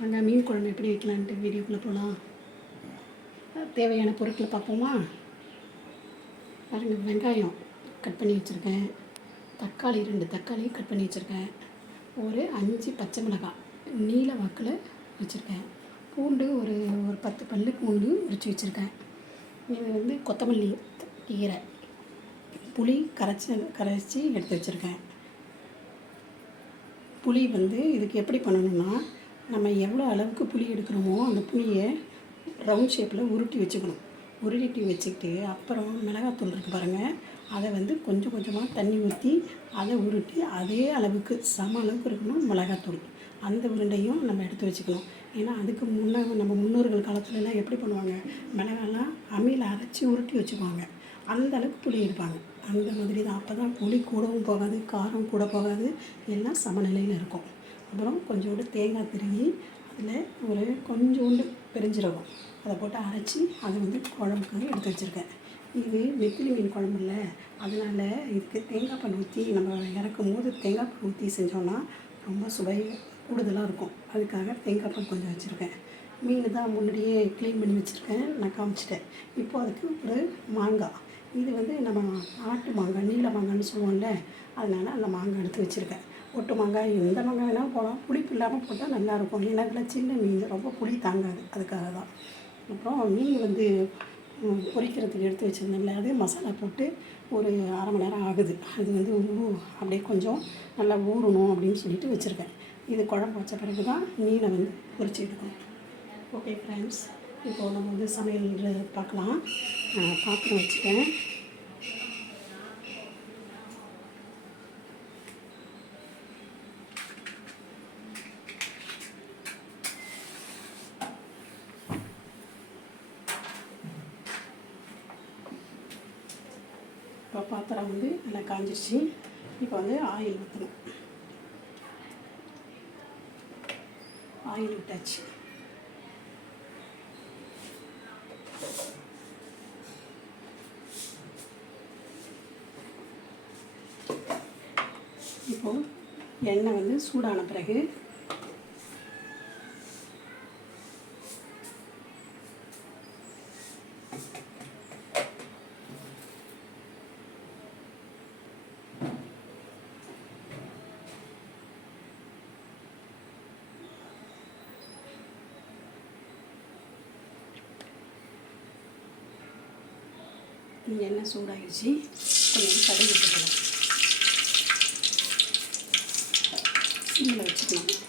வாங்க மீன் குழம்பு எப்படி வைக்கலான்ட்டு வீடியோக்குள்ளே போகலாம். தேவையான பொருட்களை பார்ப்போமா? பாருங்க, வெங்காயம் கட் பண்ணி வச்சுருக்கேன், தக்காளி 2 தக்காளி கட் பண்ணி வச்சுருக்கேன், ஒரு 5 பச்சை மிளகாய் நீல வாக்கில் வச்சுருக்கேன், பூண்டு ஒரு 10 பல் பூண்டு உரித்து வச்சுருக்கேன். இது கொத்தமல்லி கீரை, புளி கரைச்சி எடுத்து வச்சுருக்கேன். புளி இதுக்கு எப்படி பண்ணணும்னா, நம்ம எவ்வளோ அளவுக்கு புளி எடுக்கிறோமோ அந்த புளியை ரவுண்ட் ஷேப்பில் உருட்டி வச்சுக்கணும். உருட்டி வச்சுக்கிட்டு அப்புறம் மிளகாத்தூள் இருக்குது பாருங்கள், அதை கொஞ்சம் கொஞ்சமாக தண்ணி ஊற்றி அதை உருட்டி அதே அளவுக்கு சம அளவுக்கு இருக்கணும் மிளகாத்தூள். அந்த உருண்டையும் நம்ம எடுத்து வச்சுக்கணும். ஏன்னா அதுக்கு முன்னே நம்ம முன்னோர்கள் காலத்துலலாம் எப்படி பண்ணுவாங்க, மிளகாலாம் அம்மியில் அரைச்சி உருட்டி வச்சுக்குவாங்க. அந்த அளவுக்கு புளி எடுப்பாங்க. அந்த மாதிரி தான். அப்போ தான் புளி கூடவும் போகாது, காரம் கூட போகாது, எல்லாம் சமநிலையில் இருக்கும். அப்புறம் கொஞ்சோண்டு தேங்காய் திருவி அதில் ஒரு கொஞ்சோண்டு பெருஞ்சீரகம் அதை போட்டு அரைச்சி அதை குழம்புக்கு எடுத்து வச்சுருக்கேன். இது நெத்திலி மீன் குழம்பு இல்லை, அதனால் இதுக்கு தேங்காய் பால் ஊற்றி நம்ம இறக்கும் போது தேங்காய் பால் ஊற்றி செஞ்சோன்னா ரொம்ப சுவை கூடுதலாக இருக்கும். அதுக்காக தேங்காய் பால் கொஞ்சம் வச்சுருக்கேன். மீன் தான் முன்னாடியே க்ளீன் பண்ணி வச்சுருக்கேன், நான் காமிச்சிட்டேன். இப்போது அதுக்கு ஒரு மாங்காய், இது நம்ம ஆட்டு மாங்காய், நீல மாங்காய்னு சொல்லுவோம்ல, அதனால் அந்த மாங்காய் எடுத்து வச்சுருக்கேன். ஒட்டு மாங்காய் எந்த மாங்காய் வேணாலும் போடலாம், புளிப்பு இல்லாமல் போட்டால் நல்லாயிருக்கும். ஏன்னா சின்ன மீன் ரொம்ப புளி தாங்காது, அதுக்காக தான். அப்புறம் மீன் பொரிக்கிறதுக்கு எடுத்து வச்சுருந்தேன்ல, அதே மசாலா போட்டு ஒரு அரை மணி நேரம் ஆகுது. அது அப்படியே கொஞ்சம் நல்லா ஊறணும் அப்படின்னு சொல்லிட்டு வச்சுருக்கேன். இது குழம்பு வச்ச பிறகு தான் மீனை பொரிச்சு எடுக்கணும். ஓகே ஃப்ரெண்ட்ஸ், இப்போது நம்ம சமையல் பார்க்கலாம். பாத்திரம் வச்சுட்டேன். இப்போ பாத்திரம் நல்லா காஞ்சிருச்சு. இப்போ ஆயில் ஊற்றணும். ஆயில் விட்டாச்சு. இப்போது எண்ணெய் சூடான பிறகு எண்ணெய் சூடாகிடுச்சு. கொஞ்சம் கடுகு போடலாம், சிம்மில் வச்சுக்கணும்.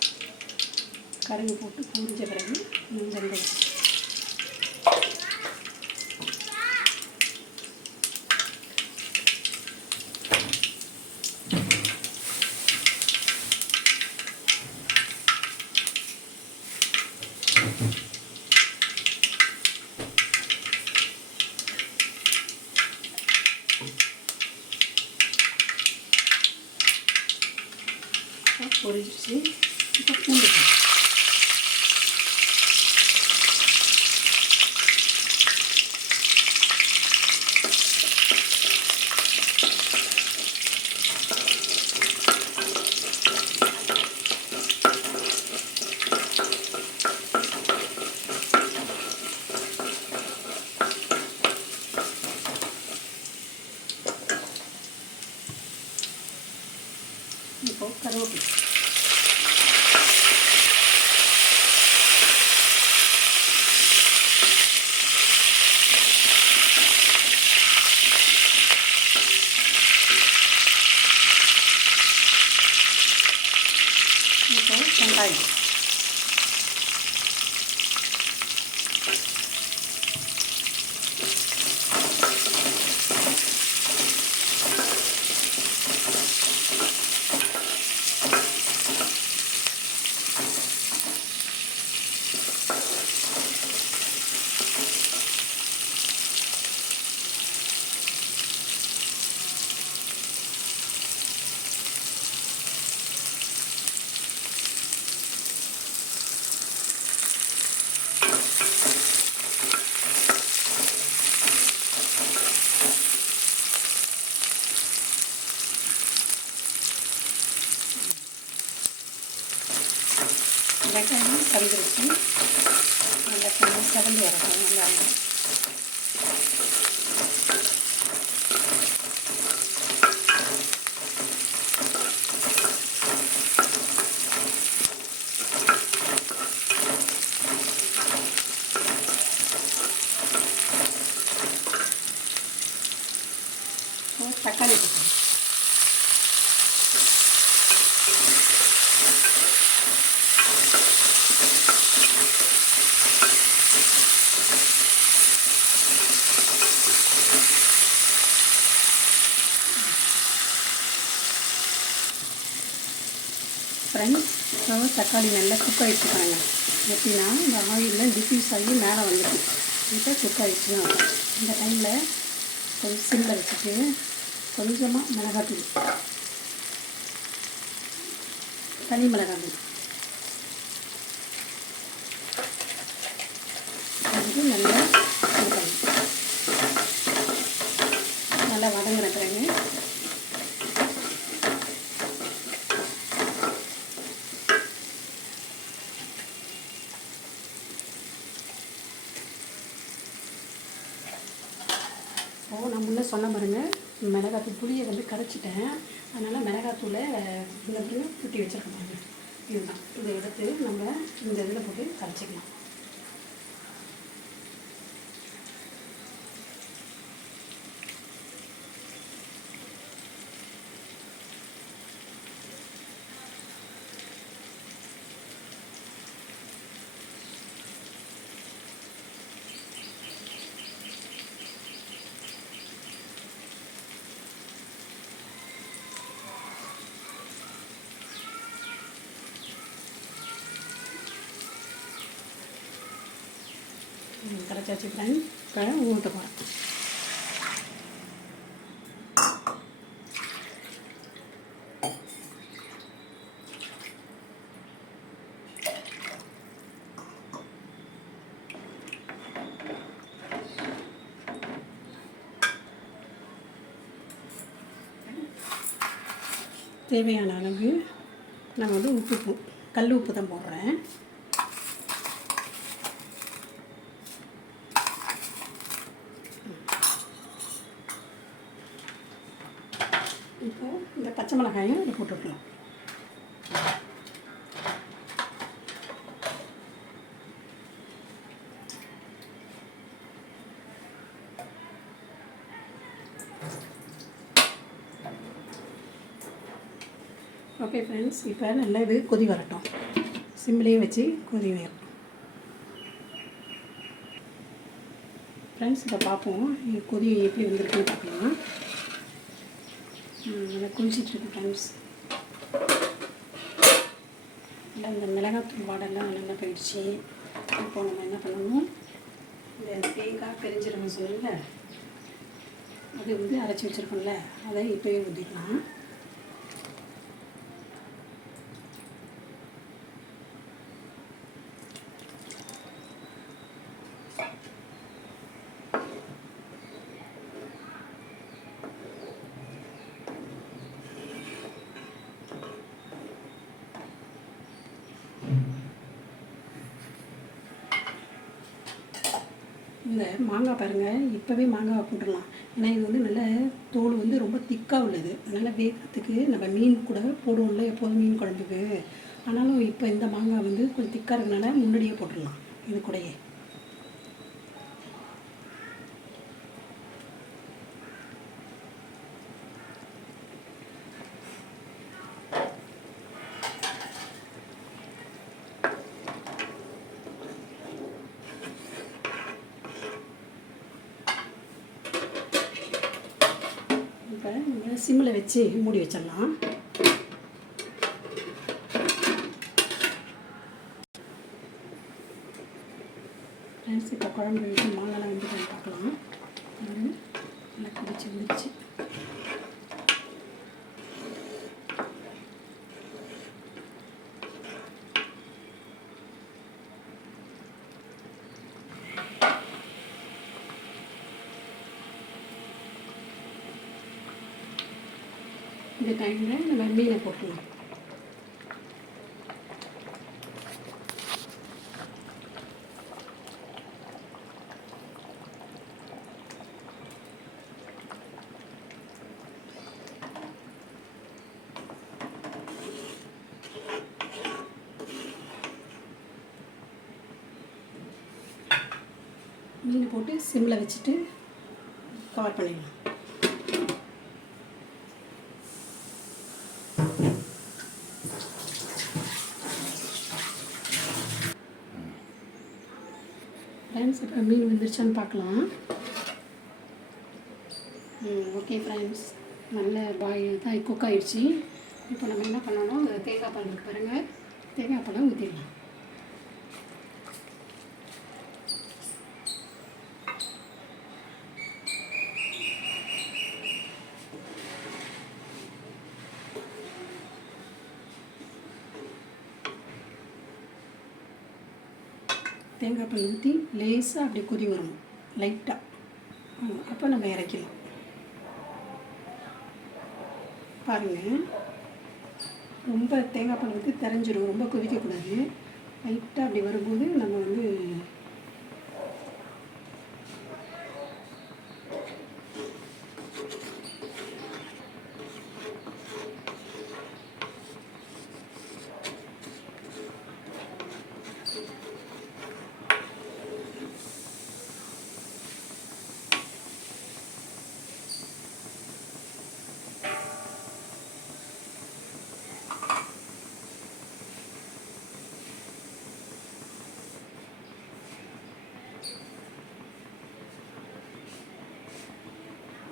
கடுகு போட்டு பொரிஞ்ச பிறகு வெங்காயம், பொரிஞ்சிச்சு. இப்போ பூண்டு இப்போ கருவேப்பிலை, இப்போ வெங்காயம், வெங்காயம் கலந்துருச்சு. நல்லா கலந்து வரட்டும் வெங்காயம். தக்காளி போட்டுக்கணும். ஃப்ரெண்ட்ஸ், தக்காளி நல்லா குக் ஆகிடுச்சுக்காங்க. எப்படின்னா இந்த ஆயிலில் டிஃப்யூஸ் ஆகி மேலே வந்துட்டு இப்போ குக் ஆகிடுச்சுன்னா இந்த டைமில் கொஞ்சம் சிம்மில் வச்சுட்டு கொஞ்சமாக மிளகாத்தூள், தனி மிளகாத்தூள் வந்து நல்லா கொடுக்கணும். நல்லா வதங்கின பிறகு நான் முன்னே சொன்ன பாருங்கள், மிளகாத்தூள் புளியை வந்து கரைச்சிட்டேன். அதனால் மிளகாத்தூளை இந்த மாதிரி குட்டி வச்சுருக்க பாருங்க. இதுதான் இதை எடுத்து நம்ம இந்த இதில் போட்டு கரைச்சிக்கலாம். கரைச்சி வச்சுக்கிறேன். இப்போ ஊற்ற போகிறேன். தேவையான அளவு நான் வந்து உப்பு, கல் உப்பு தான் போடுறேன். இப்போது இந்த பச்சை மிளகாயும் இதை போட்டுக்கலாம். ஓகே ஃப்ரெண்ட்ஸ், இப்போ நல்லா இது கொதி வரட்டும். சிம்லேயே வச்சு கொதி வரும். ஃப்ரெண்ட்ஸ், இப்போ பார்ப்போம் இது கொதி எப்படி வந்திருக்குன்னு பார்க்கலாம். நல்லா குளிச்சிட்ருக்கு ஃப்ரெண்ட்ஸ். நல்லா இந்த மிளகாத்தூள் வாடெல்லாம் நல்லா போயிடுச்சு. இப்போ நம்ம என்ன பண்ணணும், இந்த தேங்காய் பெருஞ்சீரகம் சொன்னல அது வந்து அரைச்சி வச்சுருக்கோம்ல, அதை இப்போயே ஊற்றிக்கலாம். இந்த மாங்காய் பாருங்கள், இப்போவே மாங்காய் போட்டுடலாம். ஏன்னா இது வந்து நல்ல தோல் வந்து ரொம்ப திக்காக உள்ளது. அதனால் வேகிறதுக்கு நம்ம மீன் கூட போடுவோம்ல எப்போதும் மீன் குழம்புக்கு. ஆனாலும் இப்போ இந்த மாங்காய் வந்து கொஞ்சம் திக்காக இருக்கிறதுனால முன்னாடியே போட்டுடலாம் இது கூடயே. இப்போ நம்ம சிம்மில் வச்சு மூடி வச்சிடலாம். ஃப்ரெண்ட்ஸ், இப்போ குழம்பு வச்சு மாங்காய்லாம் வந்து பார்க்கலாம். நல்லா கொதிச்சு வந்துடுச்சு. இந்த டைமில் நம்ம மீனை போட்டுக்கலாம். மீன் போட்டு சிம்மில் வச்சுட்டு கவர் பண்ணிடலாம். ஃப்ரெண்ட்ஸ் இப்போ மீன் வந்துருச்சான்னு பார்க்கலாம். ஓகே ஃப்ரெண்ட்ஸ், நல்ல இதாக குக் ஆகிடுச்சு. இப்போ நம்ம என்ன பண்ணணும், தேங்காய் பால் இருக்கு பாருங்கள், தேங்காய் பாலை ஊற்றிடலாம். தேங்காய் பால் ஊற்றி லேசாக அப்படியே கொதி வரணும், லைட்டாக. அப்போ நம்ம இறக்கலாம். பாருங்கள், ரொம்ப தேங்காய் பால் ஊற்றி தெரிஞ்சிடும், ரொம்ப கொதிக்கக்கூடாது. லைட்டாக அப்படி வரும்போது நம்ம வந்து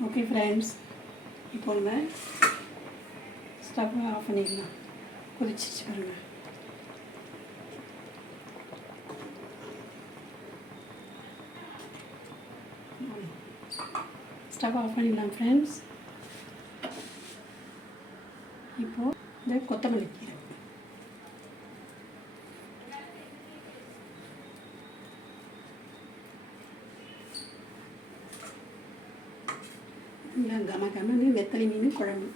ஓகே ஃப்ரெண்ட்ஸ், இப்போ நம்ம ஸ்டவ்வை ஆஃப் பண்ணிடலாம். கொதிச்சிச்சு பாருங்கள். ஸ்டவ் ஆஃப் பண்ணிடலாம் ஃப்ரெண்ட்ஸ். இப்போது இந்த கொத்தமல்லி கீரை, கமன்னு வெத்தலை மீன் குழம்பு.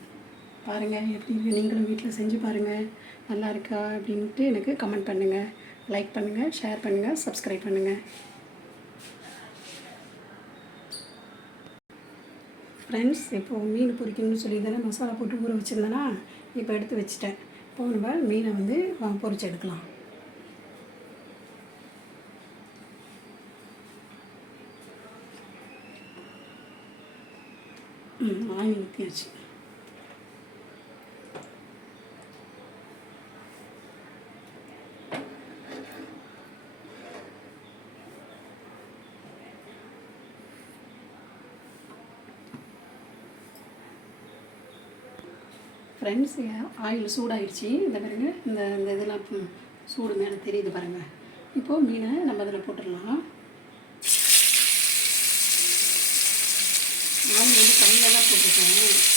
பாருங்கள் எப்படி இருக்குது, நீங்களும் வீட்டில் செஞ்சு பாருங்கள். நல்லா இருக்கா அப்படின்ட்டு எனக்கு கமெண்ட் பண்ணுங்கள், லைக் பண்ணுங்கள், ஷேர் பண்ணுங்கள், சப்ஸ்கிரைப் பண்ணுங்கள். ஃப்ரெண்ட்ஸ், இப்போது மீன் பொரிக்கணும்னு சொல்லி தானே மசாலா போட்டு ஊற வச்சுருந்தேன்னா, இப்போ எடுத்து வச்சுட்டேன். இப்போ நம்ம மீனை வந்து பொரிச்சு எடுக்கலாம். ஆயில் ஊற்றியாச்சு. ஃப்ரெண்ட்ஸ், ஆயில் சூடாகிடுச்சு. இந்த பாருங்க, இந்த இதெல்லாம் சூடு மேலே தெரியுது பாருங்கள். இப்போது மீனை நம்ம அதில் போட்டுடலாம். ஆயில் வந்து கம்மியாக தான் போட்டிருக்கேன்.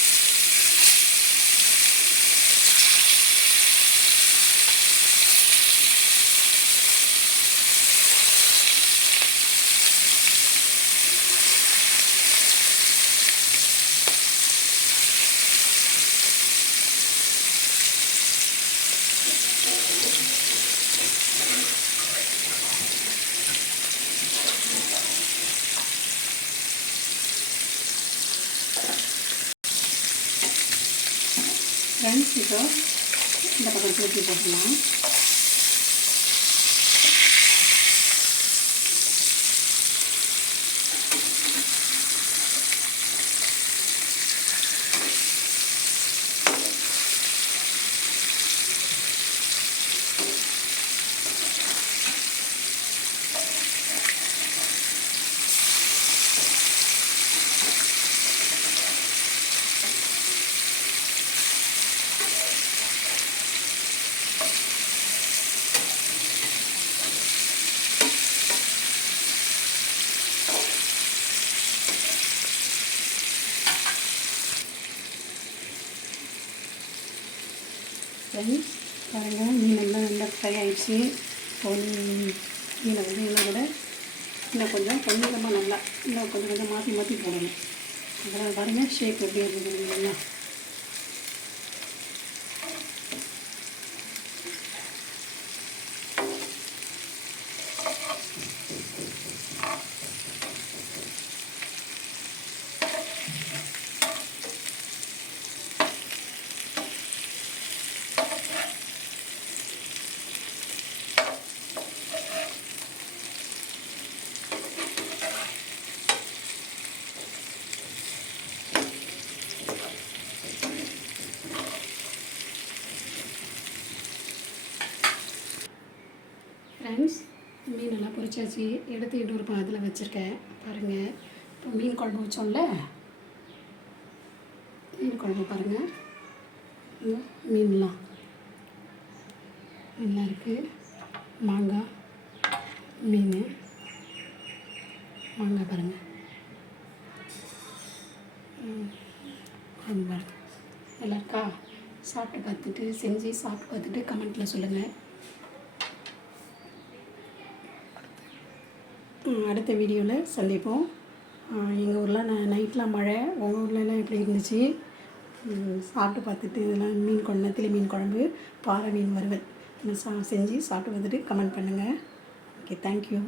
ஃப்ரெண்ட்ஸ், இப்போ இந்த பக்கம் திருப்பி போட்டுக்கலாம். ஃப்ரெண்ட்ஸ், பாருங்கள், மீன் எல்லாம் நல்லா ஃப்ரை ஆகிடுச்சு. இப்போ மீனை வந்து இன்னும் கொஞ்சம் பொன்னிறமாக நல்லா இன்னும் கொஞ்சம் மாற்றி மாற்றி போடணும். அதெல்லாம் பாருங்கள் ஷேப் எப்படி இருக்குது. ஃப்ரெண்ட்ஸ், மீனெல்லாம் பொரிச்சாச்சு. எடுத்து இன்னொரு பாதில் வச்சுருக்கேன் பாருங்கள். இப்போ மீன் குழம்பு வச்சோம்ல, மீன் குழம்பு பாருங்கள். மீன்லாம் நல்லா இருக்குது. மாங்காய் மீன் மாங்காய் பாருங்கள். குழம்பு பாருங்கள். நல்லா இருக்கா? சாப்பிட்டு பார்த்துட்டு செஞ்சு சாப்பிட்டு பார்த்துட்டு கமெண்ட்டில் சொல்லுங்கள். அடுத்த வீடியோவில் சந்திப்போம். எங்கள் ஊரில் நைட்லாம் மழை, உங்கள் ஊர்லலாம் எப்படி இருந்துச்சு? சாப்பிட்டு பார்த்துட்டு இதெல்லாம் மீன் குழம்பு, நெத்திலி மீன் குழம்பு, பாறை மீன் வறுவல் செஞ்சு சாப்பிட்டு பார்த்துட்டு கமெண்ட் பண்ணுங்கள். Okay, thank you.